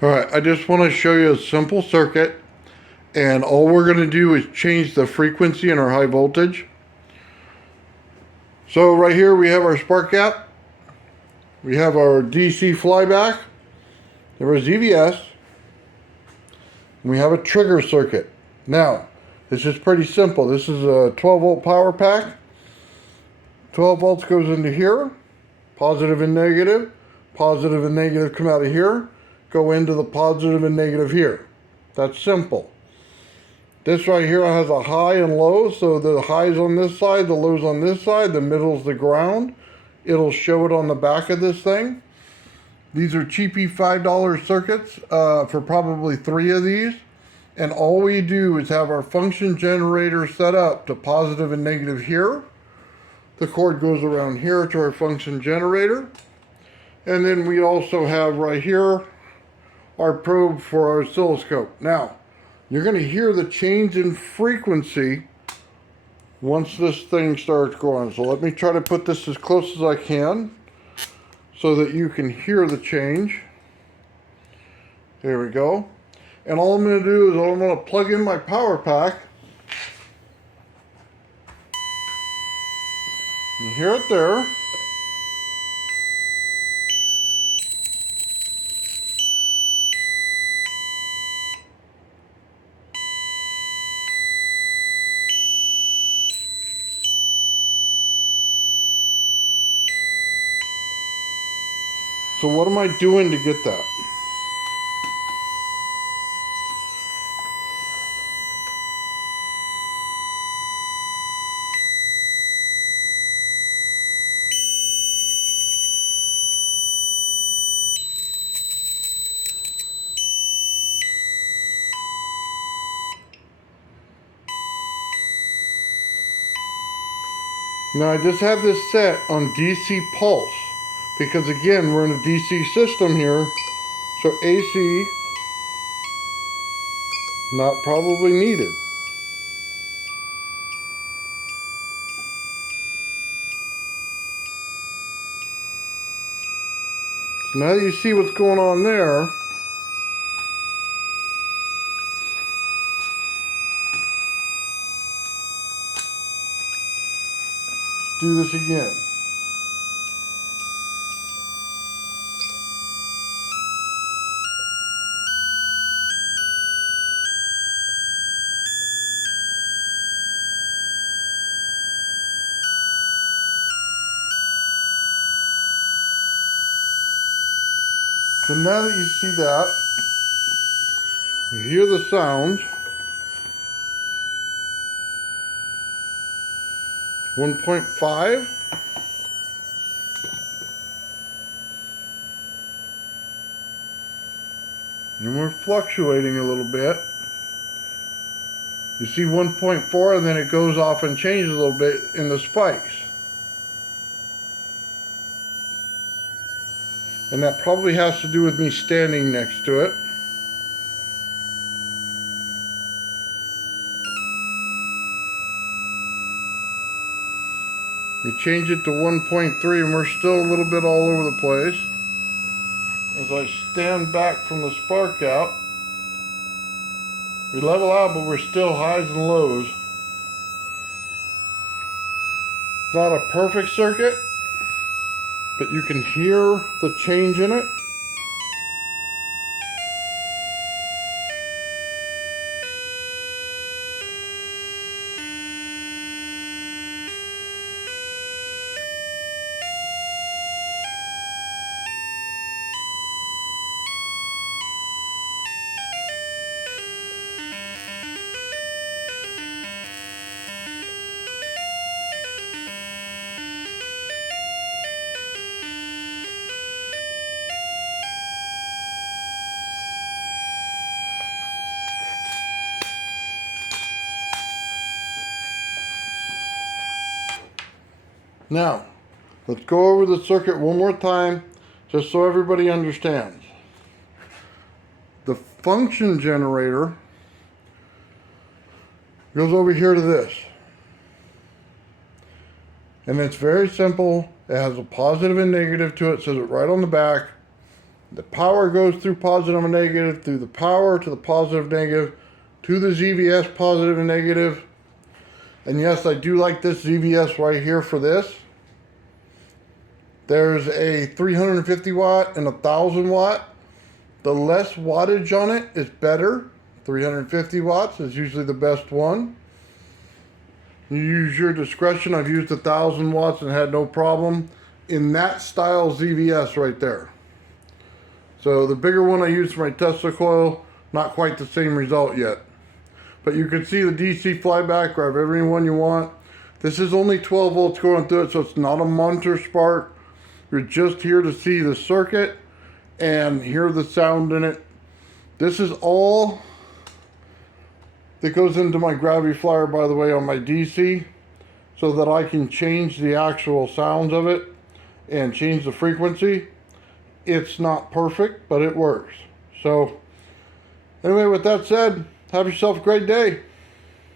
Alright, I just want to show you a simple circuit, and all we're going to do is change the frequency in our high voltage. So right here we have our spark gap, we have our DC flyback, there is EVS, and we have a trigger circuit. Now, this is pretty simple. This is a 12 volt power pack. 12 volts goes into here, positive and negative come out of here, go into the positive and negative here. That's simple. This right here has a high and low, so the high's on this side, the low's on this side, the middle's the ground. It'll show it on the back of this thing. These are cheapy $5 circuits for probably 3 of these. And all we do is have our function generator set up to positive and negative here. The cord goes around here to our function generator. And then we also have right here our probe for our oscilloscope. Now, you're going to hear the change in frequency once this thing starts going. So let me try to put this as close as I can so that you can hear the change. There we go. And all I'm going to do is I'm going to plug in my power pack. You hear it there. So what am I doing to get that? Now I just have this set on DC pulse because again we're in a DC system here, so AC not probably needed. So now that you see what's going on there, let's do this again. So now that you see that, you hear the sounds. 1.5. And we're fluctuating a little bit. You see 1.4 and then it goes off and changes a little bit in the spikes. And that probably has to do with me standing next to it. We change it to 1.3 and we're still a little bit all over the place. As I stand back from the spark gap, we level out, but we're still highs and lows. Not a perfect circuit, but you can hear the change in it. Now, let's go over the circuit one more time, just so everybody understands. The function generator goes over here to this. And it's very simple. It has a positive and negative to it, says it right on the back. The power goes through positive and negative, through the power to the positive, negative, to the ZVS positive and negative. And yes, I do like this ZVS right here for this. There's a 350 watt and 1000 watt. The less wattage on it is better. 350 watts is usually the best one. You use your discretion. I've used 1000 watts and had no problem in that style ZVS right there. So the bigger one I use for my Tesla coil, not quite the same result yet. But you can see the DC flyback, grab every one you want. This is only 12 volts going through it, so it's not a monitor spark. You're just here to see the circuit and hear the sound in it. This is all that goes into my gravity flyer, by the way, on my DC, so that I can change the actual sounds of it and change the frequency. It's not perfect, but it works. So anyway, with that said, have yourself a great day.